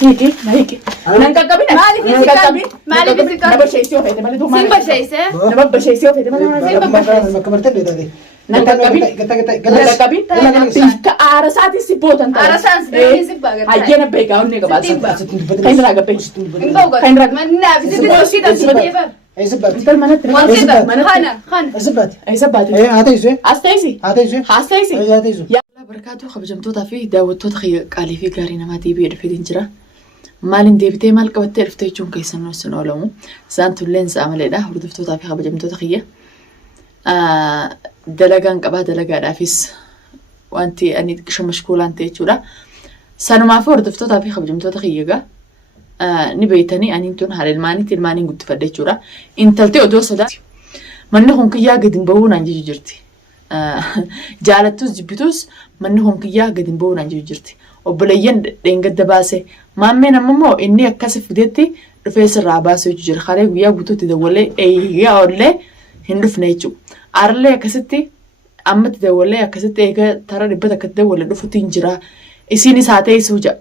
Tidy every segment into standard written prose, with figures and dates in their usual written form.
Hiki, nanka kabi na. Mali fisika. Naba shaisyo fete mali duma. Simba shaise. Naba shaisyo fete mali duma. Simba shaise. Makamartan deh tadi. Nanka kabi. Ka arasati si botan ta. Arasan si simba. Ayena bega unne ka basa. Simba. Kain raga pe. Simba uga. Kain raga. Manna fisika shida simba. Isbat. Tal mana tre. Simba. Khana. Isbat. Isbat. Ada isu. Astaisi. Ada isu. Astaisi. Ada isu. Ya barakaatu kabajamtoota fi daawwattoota qaalii fi gaarii namaatii biyya dhufeetiin jira. Maalin deebitee maal qabattee dhuftee jechuun keessannoo sin oolamu. Isaan tulleen sa'a maleedha hordoftootaa fi kabajamtoota kiyya. Dalagaan qabaa dalagaadhaafis wanti ani xiqqisho mashkuulaan ta'e jechuudha. Sanumaa fi hordoftootaa fi kabajamtoota kiyya egaa ni beeytanii aniin tun haala ilmaaniin guddifadhe jechuudha. Intaltee odoo sodaati. Manni kun kiyyaa gadi hin bahuu naan jechuu jirti. Jaalattus jibbitus manni kun kiyyaa gadi hin bahuu naan jechuu jirti. Obboleeyyan dheengadda baase maammeen ammoo inni akkasi fideetti dhufee sirraa baasee jira. Karee guyyaa guutuutti dawwalee eegaa oollee hin dhufne jechuudha. Aarlee akkasitti ammatti dawwalee akkasitti eegaa tara dhibbata akkatti dawwalee dhufuutti hin jira. Isiin isaa teessuu jira.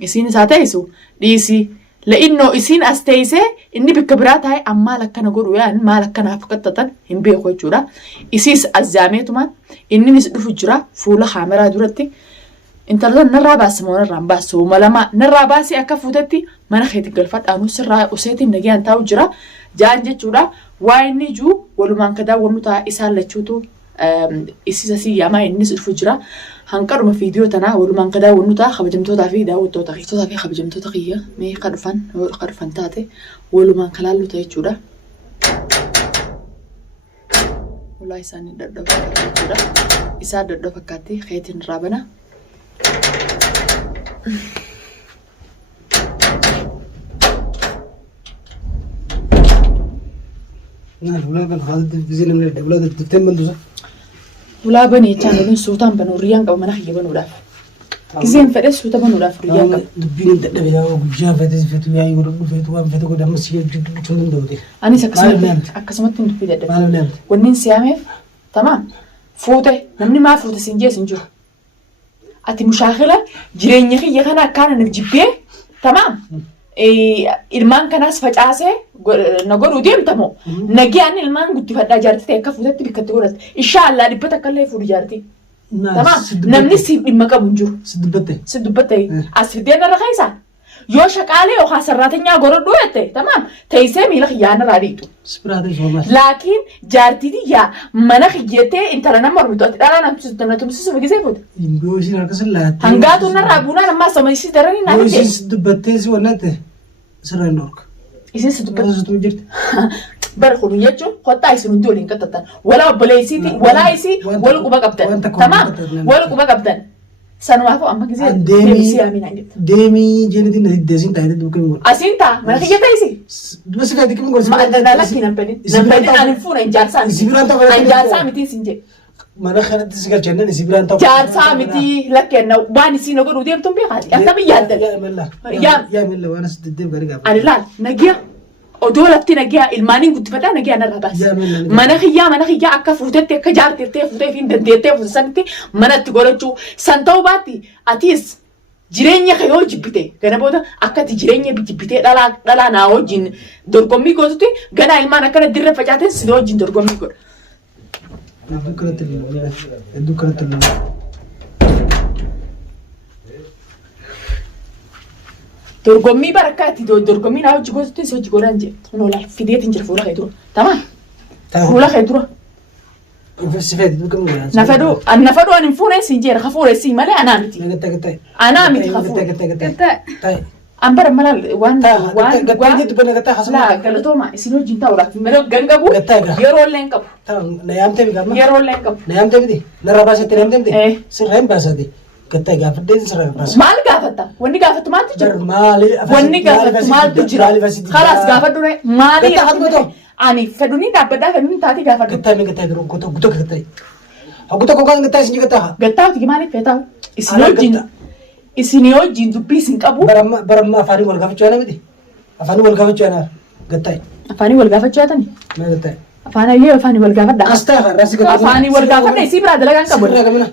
Isiin isaa teessu dhiisii. La'inno isiin as teessee inni bikka biraa taa'ee ammaal akkana godhu yaan maal akkanaaf qaxxatan hin beeku jechuudha. Isiis azaameetumaan inninis dhufu jira fuula kaameraa duratti. Intallan narraa baase moo narraan baase malamaa narraa baasee akka fuutetti mana keetti galfadhaanu sirraa useetiin nagayaan taa'u jira. Jaan jechuudha waa inni juu walumaan kadaa wannu ta'a isaan lachuutu isiisa siyyamaa innis dhufu jira. Hanqaruma viidiyoo tanaa walumaan kadaa wannu ta'a kabajamtootaa fi daawwattootaa fi kabajamtoota kiyya mee qadhufan taate walumaan kalaallu ta'a jechuudha. Ulaa isaanii dadhabu jechuudha. Isaa dadhabu fakkaatti keetiin irraa bana. Nah, ulah kan hal di sini mana? Ulah di tempat tu sah. Ulaa banii channelin suutaan banuu riyyaan qaba mana kiyya banuudhaaf. Giseen fedhe suuta banuudhaaf riyyaan qaba. Dubbiin dadhabe yaa guyyaa fetu yaa yoo dhufeetu waan fetu godha amma si jechuun danda'uti. Anis akkasumatti hin dubbii dadhabe. Maal neemte? Wanni siyaameef tamaam fuute namni maa fuute siin jees hin jiru. Ati mushaakila jireenya kiyya kana akkaan jibbee tamaam. Ilmaan kanaas facaasee na godhuu deemtamoo nagayaan ilmaan guddifadhaa jaartii ta'e akka fuutetti bikkatti godhatte inshaallah dhibbata akka illee fuudhu jaartii. Tamaam namni siif dhimma qabu hin jiru. Si dubbatte as fiddeen irra keessaa yoo shaqaalee yookaan sarraatinyaa godhadhuu jette tamaam teessee miila kiyyaa irraa dhiitu. Laakiin jaartii xiyyaa mana kiyyattee intala nama mormitu ati dhalaa na tumsisuuf gisee fuute. Hangaatu narraa buunaan ammaa samayisii daranii naa fiddee. Isin dubbattee si wallaatte sirraa hin dhorka. Isin si dubbatte. Bara kun jechuun kottaa isin hundi waliin qaxxatan. Walaa obboleessiiti walaa isii wal quba qabdan. Tamaam wal quba qabdan. Sanumaafuu amma gisee deebisii yaaminaan jettu. Deemii jeenitiin na hiddeesiin taa'ee duukaa hin godhu. Asiin ta'a mana kiyya ta'isi. Dubbisi feeti kimi godhu. Ma'adanaa lakki nan fedhin. Nan fedhin ani fuuna hin jaarsaa miti. Ani jaarsaa miti sin jedhe. Mana kanatti si galchannaan isi biraan ta'u. Jaarsaa miti lakkenna waan isiin godhuu deemtuun beekaati. Akka biyyaadda. Yaa milla waan as deddeebi gadi gaafa. Ani laal nagiya. Odoo lafti nagiyaa ilmaaniin guddifadhaa nagiyaa narraa baase. Mana kiyyaa akka fuutetti akka jaartettee fuutee fi dandeettee fuutesanitti manatti godhachuu san ta'uu baatti atiis jireenya kee yoo jibbite gana booda akka ati jireenya jibbitee dhalaa naa wajjin dorgommii gootutti ganaa ilmaan akkana dirra facaateen si wajjin dorgommii godha. Hedduu kanatti illee. Dorgommii barakkaatti dorgommii naa hojii gootutti si hojii godhan jee noolaa fideetiin jira fuula kee dura tamaa fuula kee dura. Na fedhu ani hin fuune siin jeera ka fuure siin malee anaa miti. Anaa miti ka fuure. An bara malal waan galatooma isin wajjin ta'uudhaaf malee gangabu yeroo illee hin qabu. Na yaamtee biqilaa. Yeroo illee hin qabu. Na yaamtee biti narraa baasetti na yaamtee biti sirraa hin baasate. Gattaa gaafadhee sirraa baasa. Maal gaafatta? Wanni gaafatu maaltu jira? Maali? Wanni gaafatu maaltu jira? Khalaas gaafadhu re maali? Ani fedhuni dhaabbadhaa fedhuni taati gaafadhu. Gattaa yeroo guutuu gattaa. Guutuu kokaan gattaa isin gattaa. Gattaa ati maaliif feetaa? Isin wajjin dubbii isin qabu. Baramma afaanii wal gaafachuu yaana miti. Afaanii wal gaafachuu yaana gattaa. Afaanii wal gaafachuu yaatani? Gattaa. Afaanii wal gaafadha. Astaa rasi ka. Afaanii wal gaafadha si biraa dalagaan qabu.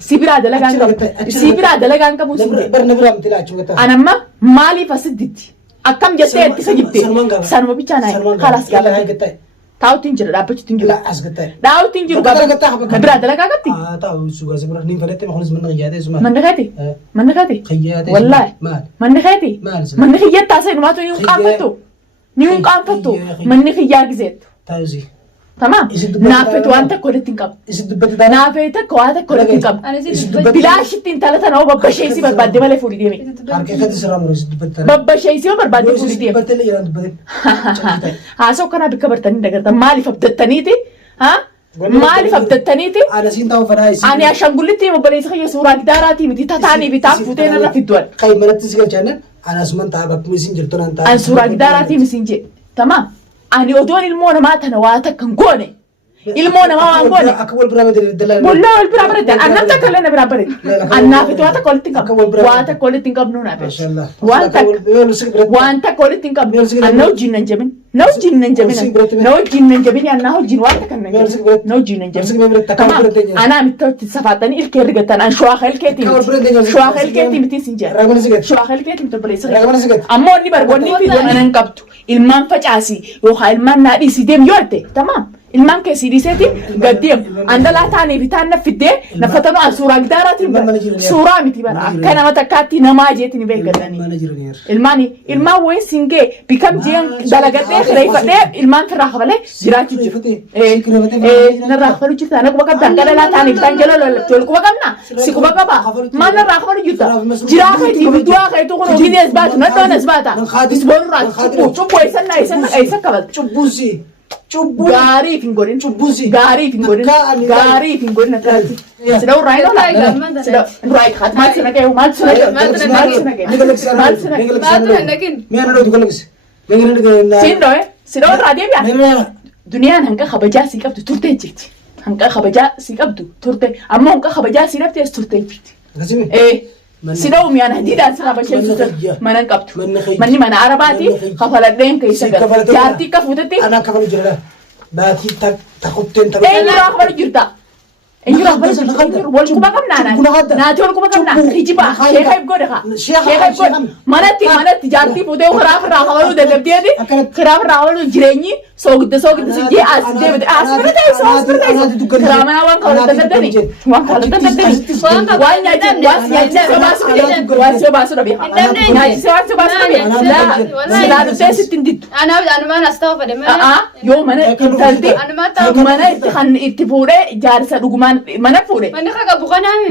Si biraa dalagaan qabu. Si biraa dalagaan qabu. Barna biraa miti laachu gata. Anamma maaliif asitti akkam jettee itti sajibte sanuma bichaa naay khalaas gaafadha. Taa'uutiin jira dhaabbachuutiin jiru. As gata. Daa'uutiin jiru gaafa biraa dalagaa gatti. Taa'u suugaa sibira niin falatte makunis manna qiyyaatee suma. Manni keeti. Manni keeti. Qiyyaatee. Wallaahi. Maal. Manni keeti. Maal. Manni kiyyataa sai numaatu ni qaanfattu. Ni qaanfattu. Manni kiyyaa gizeettu. Taa'usi. Tamam. Naafetu waan takka walitti hin qabu. Isin dubbatti taa'u. Naafee takka waan takka walitti hin qabu. Bilaashitti intala tana oo babbasheessi barbaadde malee fuudhi deeme. Harkeeffatti sirraa muru isin dubbatti taa'u. Babbasheessi oo barbaadde fuudhi deeme. Dubbatti illee yeroo dubbatti. Haasa'u kanaa bikka bartanii dagartan maaliif abdattaniiti? Maaliif abdattaniiti? Ana siin taa'u fadaa isin. Ani ashangullitti obboleessa kiyya suuraa gidaaraatii miti tataanii bitaa fuutee narra fidduan. Qayi manatti si galchaanan ana asuman ta'a bakkuma isin jirtu naan ta'a. Ani suuraa gidaaraatii misin jedhe. Tamam. Ani odoon ilmoo namaa tana waa takka hin goone. Ilmoo namaa waan goone. Akka wal biraa badee dallaan. Bollaa wal biraa badee annam takka illee na biraa badee. Annaafitu waa takka walitti hin qabu. Waa takka walitti hin qabnu naa beeku. Waan takka walitti hin qabnu. Anna wajjin nan jabin. Na wajjin nan jabin. Na wajjin nan jabin. Anna wajjin waan takka nan jabin. Na wajjin nan jabin. Tamam. Anaa mittootti safaatanii ilkee rigatan. An shuwaaqa ilkeetii miti. Shuwaaqa ilkeetii miti sin jira. Shuwaaqa ilkeetii miti obboleessa. Ammoo inni barbaadni fi waan nan qabdu. Ilmaan facaasi yookaan ilmaan naadhiisii deem yoo ta'e tamam. Ilmaan keessi dhiiseeti gaddeemu. Andalaa taanee bitaan na fiddee na fatanu an suuraa gidaaraatiin suuraa miti bara akka nama takkaatti namaa jeetiin beekamanii. Ilmaan wayin singee bikam jeen dalagatee reeffadhee ilmaan firraa qabalee jiraachuu jiru. Narraa qabalu jirta na quba qabdaan gadalaa taanee bitaan jaloo tol quba qabna si quba qaba maal narraa qabalu jirta jiraa keetii bidu'aa keetuu kun ogidees baatu na doonas baata isboorraa cubbuu eessa qabatu. Cubbuusi. Cubbu gaarii fi godhin gaarii fi godhin gaarii fi godhin akkatti sida urraa inola sida urraa ikhaat maal sina ga'e maal sina ga'e maal sina ga'e maal sina ga'e mi'a na dhooti kollegis sida urraa deebi'a duniyaan hanga kabajaa sii qabdu turtee jirti hanga kabajaa sii qabdu turte ammoo hanga kabajaa sii dhabdees turtee jirti sida umiyaan hadiidhaan sirraa basheessuutan mana qabdu manni mana arabaati kafaladheen keessa gala jaartii akka fuutetti ana kafalu jira baatii takkutteen takkutteen eenyuraa kafalu jirta eenyuraa kafalu wal quba qabnaa naati wal quba qabnaa hijibaa sheekha ibgoodha sheekha ibgoodha manatti jaartii fuutee kiraaf irraa kafalu dadhabdeeti kiraaf irraa kafalu jireenyi soogidda si jee as deebite as bira ta'e kiraa manaa waan kafalu dadhabdani waan kafalu dadhabdani waan nyaachisee baasu dhabe nyaachisee baasu dhabe silaa dhuftee sitti hin dittu yoo mana intalti mana itti fuudhee jaarsa dhugumaan mana fuudhe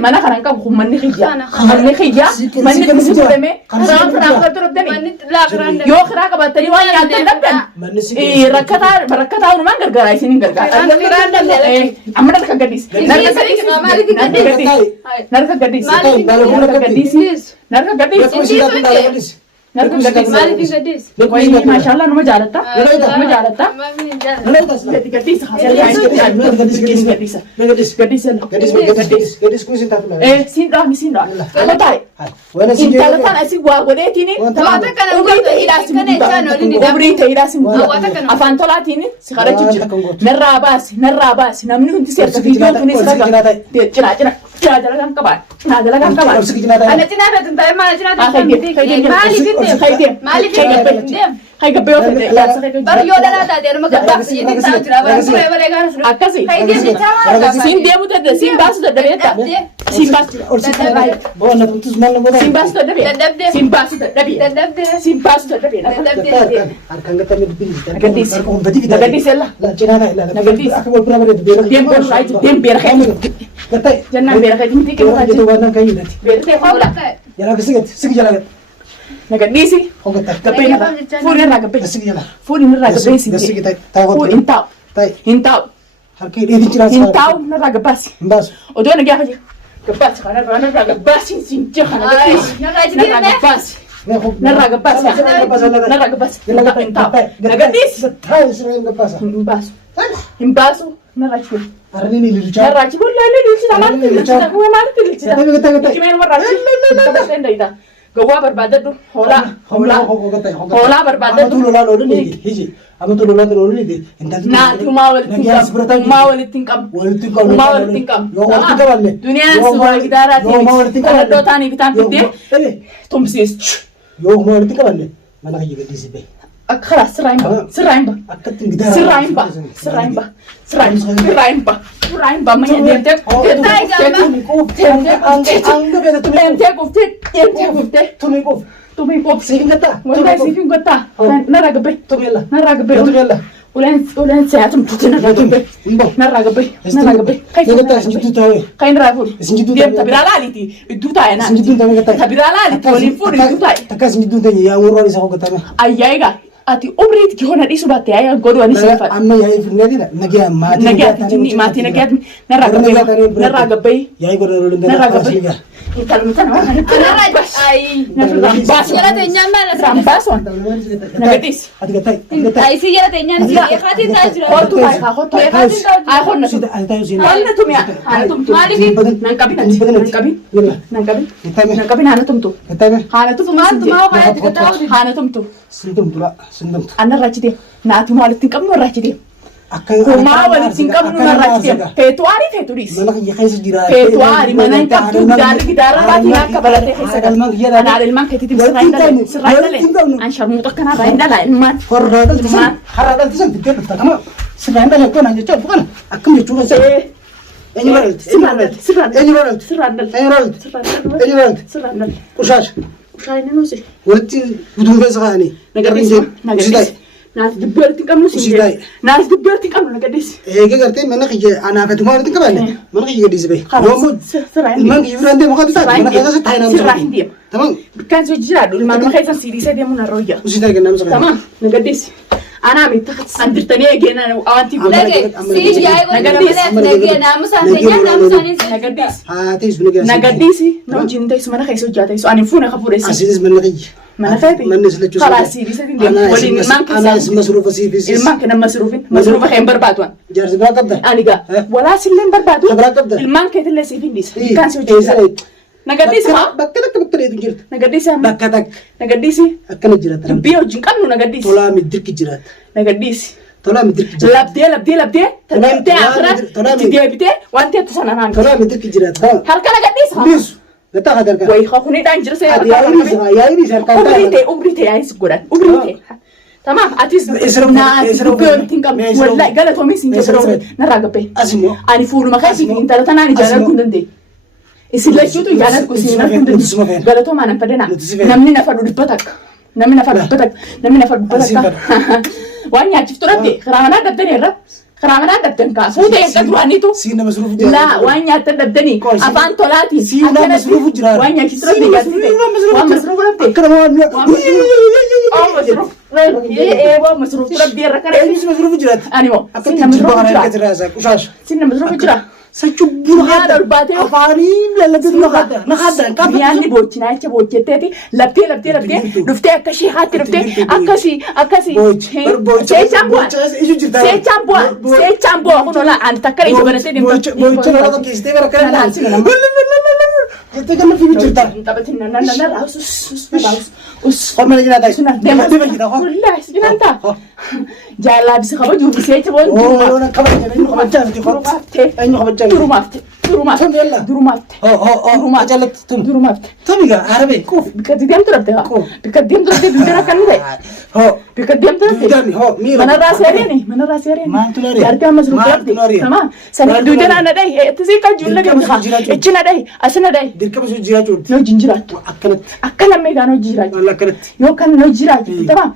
mana kana qabu manni xiyyaa manni itti si fuudhame kiraa qabatu dhabdani yoo kiraa qabatanii waan nyaatan dhabdan rakkataa unumaan gargaaraa isin hin gargaara amma narka gadhiis narka gadhiis maashaallah nama jaalatta intalatan asi waa godheetiin umrii ta'idhaas afaan tolaatiin si kadhachuu jira narraa baasi namni hundi si harka fiidiyoo tunis raga cina dalagaan qabaa ana cinaa feetin ta'e maal cinaa Hai gabbee of bar yoo dhalaa taate anuma gabbaaf jedhin ta'u jira bara gaana sunu akkasi siin deemu dadda siin baasu daddabeetta siin baasu daddabe siin baasu daddabe siin baasu daddabe harkaan gatame dubbiin nagaddiisella dem beera kee jannaan beera kee miti kee beera kee faula jalaa kasigat sigi jalaa nagaddiisi gabbee fuudhin irraa gabbee fuudhin irraa gabbee si fuudhin taa'u hin taa'u harkii dheedhi jiraas hin taa'u narraa gabbaasi hin baasu odoo na gaafa jira gabbaasi narraa gabbaasi siin jira narraa gabbaasi narraa gabbaasi hin taa'u nagaddiisi hin baasu narraa jibee arni ni licha narraa jibee laalee licha maalitti licha قوا بربادة هولا بربادة أما تقول لا لولي هيجي أما تقول لا لولي دي أنت ناتي ما ولتنكم ما ولتنكم ما ولتنكم دنيا سوا كدارات أنا دو تاني كتاب بدي تمسيس يوم ما ولتنكم ما نخيج بدي سبي خلاص سرايمبا ما يديمتك تومي بوب سيفين قطع نراقبي ولين ساعتهم نراقبي كاين رافول ديم تبيرالا ليتي الدوتا انا تبيرالا ليتي ولين فور الدوتا تكاس جدون تاني يا ورا ليس هو قطع ايايغا ati obriti ki hona disu batte ay godo ani sefa amma yayi firnedi la nagiya mati mati nagiyat naragabay yayi godo ro linda naragabay intalmutana ay bas yala tenya mala bason nagadis adgatay ay si yala tenya si khati tajra hotu ay hotu ay khonna sida altayo sina holla tumya hanatum maliki nankabin hanatum tu hanatum tu sindum أنا راجدي ناتي مالتين كم راجدي وما ولتين كم راجدي فيتواري فيتوريس فيتواري ما نانك تدار كدار راتي كبلتي حسك أنا على الماء كتير سراينا عن شرموطك أنا راينا لا الماء حرادة تسمع تقول تمام سراينا لا يكون عندي شوف أنا أكمل شوف سراينا وشاش شايني نوسي ولتي بدون بس غاني نقديس ناس دبرتي كم نوسي ناس دبرتي كم نقديس إيه قرتي من نخيج أنا فتما ولتي كمان من نخيج قديس بي خلاص سراينا المانج يفرندي ما قد تاعي من خلاص تاعي نام سراينا تمام كان زوج جراد المانج ما خيسان سيدي سيدي من الرؤية وش تاعي كنا مسكين تمام نقديس أنا متأخذ أندرتني أجينا أوانتي سيدي جاي نجي نقديس هاتيس بنجي نقديسي نوجين تيس ما نخيسو جاتيس أنا فونا خفوريس أسيس من نخيج ما نخيتي من نسلت شو خلاص سيدي سيدي ولي المانك أنا مصروف سيفيس المانك أنا مصروف خيم بربادوان جالس بلا قبضة أنا جا ولا سلم بربادو بلا قبضة المانك اللي سيفين ديس كان سوي نقديس ما بكتك يدين نقديس بكتك نقديسي أكن جرات بيو جنكانو نقديس طلع مدرك جرات نقديس طلع مدرك جرات لبدي تنمتي آخرة تديبتي وانت تصنع نان طلع مدرك جرات هركنا نقديس بيس نتا هذا كان وي خافوني دانجر سيا يا إيريس أبريتي يا سكورات أبريتي تمام أتيس ناس بيو تينكم ولا قالت هم يسنجر نراقبه أسمع أنا فول ما خايف أنت لا تناني جالك كندندي إسلاشيتو جالك كوسينا كندندي قالتهم أنا بدنا نمني نفرد بتك نمني نفرد بتك وأنا شفت ردي خرامنا دبتني الرب خرامنا دبتن كا فوت يكتب وانيتو سينا مصروف لا وأنا تدبتني أفان طلاتي سينا مصروف جرا وأنا شفت ردي ومصروف ربتي كرمان مصروف إيه مصروف ربي الركنة مصروف جرا أنا مو سينا مصروف جرا سينا مصروف جرا سجبوا هذا الباتي أفاريم لا نخدع كم يعني بوتشنا إيش بوتشتي لبتي رفتي أكشي هاتي رفتي أكشي سيجامبوا هنا لا أنت كريم بنتي بوتشنا هذا كيستي كرا كرا تتكلم في بيجرتا تبتنا لا أس قام نجينا داي والله سجنا أنت جالا بس خبر جو بس يجي بقول أوه أنا كمان جاي خبر جاي أيوة خبر جاي درمات جالت تم درمات تميجا عربي كوف بكديم تربتها بكديم تربتي بيدنا كان ده هو بكديم تربتي دامي هو ميرا من الراس يريني ما تناري يارجع مزروع تربتي تمام سنة دودنا أنا ده تزيك جولة جمخا إتشنا ده أسنا ده ديركب سو جيرات نو جنجرات أكلت ميجا نو جيرات ولا كلت يو كان نو جيرات تمام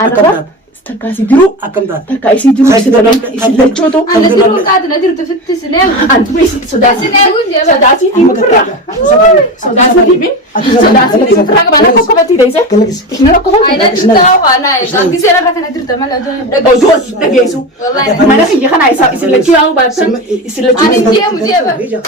أنا تكاسي درو تكاسي درو إسلاتشوتو أنا درو قاعد ندير تفتح سناو أنت بس سداسي تيم فرا سداسي تيم فرا كمان كوكبتي دايسة إحنا كوكبتي أنا تتاو أنا عندي سيرة كنا ندير تمام أو دوس دقيسو والله ما نخلي خنا إسلاتشو أو بس إسلاتشو أنا مديا